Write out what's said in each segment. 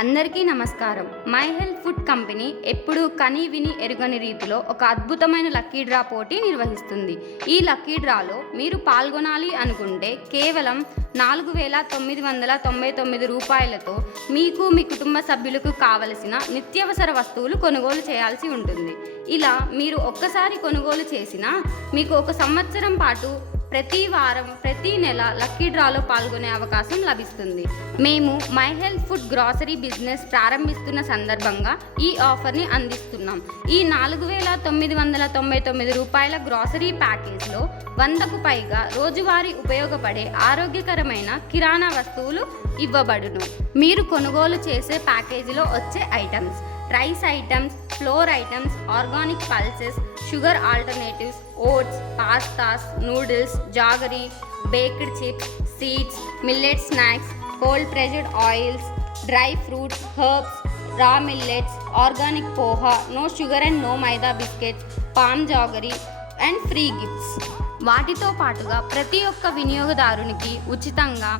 అందరికీ నమస్కారం. My health food company ఎప్పుడూ కని విని ఎరుగని రీతిలో ఒక అద్భుతమైన లక్కీ డ్రా పోటీ నిర్వహిస్తుంది. ఈ లక్కీ డ్రాలో మీరు పాల్గొనాలి అనుకుంటే కేవలం 4,999 రూపాయలతో మీకు మీ కుటుంబ సభ్యులకు కావలసిన నిత్యావసర వస్తువులు కొనుగోలు చేయాల్సి ఉంటుంది. ఇలా మీరు ఒక్కసారి కొనుగోలు చేసినా మీకు ఒక సంవత్సరం పాటు ప్రతి వారం ప్రతి నెల లక్కీ డ్రాలో పాల్గొనే అవకాశం లభిస్తుంది. మేము my health food grocery business ప్రారంభిస్తున్న సందర్భంగా ఈ ఆఫర్ని అందిస్తున్నాం. ఈ 4,999 రూపాయల గ్రాసరీ ప్యాకేజ్లో 100కు పైగా రోజువారీ ఉపయోగపడే ఆరోగ్యకరమైన కిరాణా వస్తువులు ఇవ్వబడును. మీరు కొనుగోలు చేసే ప్యాకేజీలో వచ్చే items: rice items, flour items, organic pulses, sugar alternatives, oats, pastas, noodles, jaggery, baked chips, seeds, millet snacks, cold pressed oils, dry fruits, herbs, raw millets, organic poha, no sugar and no maida biscuits, palm jaggery and free gifts. వాటితో పాటుగా ప్రతి ఒక్క వినియోగదారునికి ఉచితంగా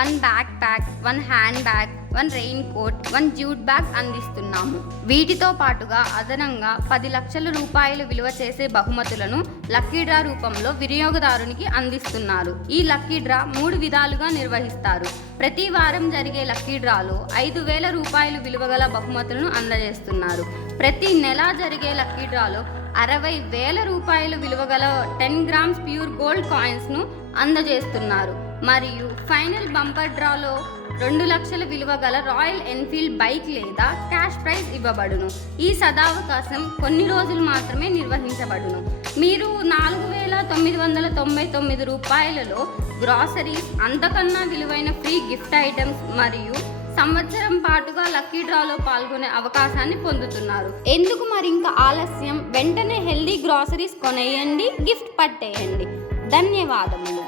1 backpack, 1 handbag, 1 raincoat, 1 jute bag అందిస్తున్నాము. వీటితో పాటుగా అదనంగా 10 లక్షల రూపాయలు విలువ చేసే బహుమతులను లక్కీ డ్రా రూపంలో వినియోగదారునికి అందిస్తున్నారు. ఈ లక్కీ డ్రా 3 విధాలుగా నిర్వహిస్తారు. ప్రతి వారం జరిగే లక్కీ డ్రాలో 5,000 రూపాయలు విలువగల బహుమతులను అందజేస్తున్నారు. ప్రతి నెల జరిగే లక్కీ డ్రాలో 60,000 రూపాయలు విలువగల 10 గ్రామ్స్ ప్యూర్ గోల్డ్ కాయిన్స్ను అందజేస్తున్నారు. మరియు ఫైనల్ బంపర్ డ్రాలో 2 లక్షల విలువ గల రాయల్ ఎన్ఫీల్డ్ బైక్ లేదా క్యాష్ ప్రైజ్ ఇవ్వబడును. ఈ సదావకాశం కొన్ని రోజులు మాత్రమే నిర్వహించబడును. మీరు 4,999 రూపాయలలో గ్రాసరీస్, అంతకన్నా విలువైన ఫ్రీ గిఫ్ట్ ఐటమ్స్ మరియు సంవత్సరం పాటుగా లక్కీ డ్రాలో పాల్గొనే అవకాశాన్ని పొందుతున్నారు. ఎందుకు మరింక ఆలస్యం? వెంటనే హెల్దీ గ్రాసరీస్ కొనేయండి, గిఫ్ట్ పట్టేయండి. ధన్యవాదములు.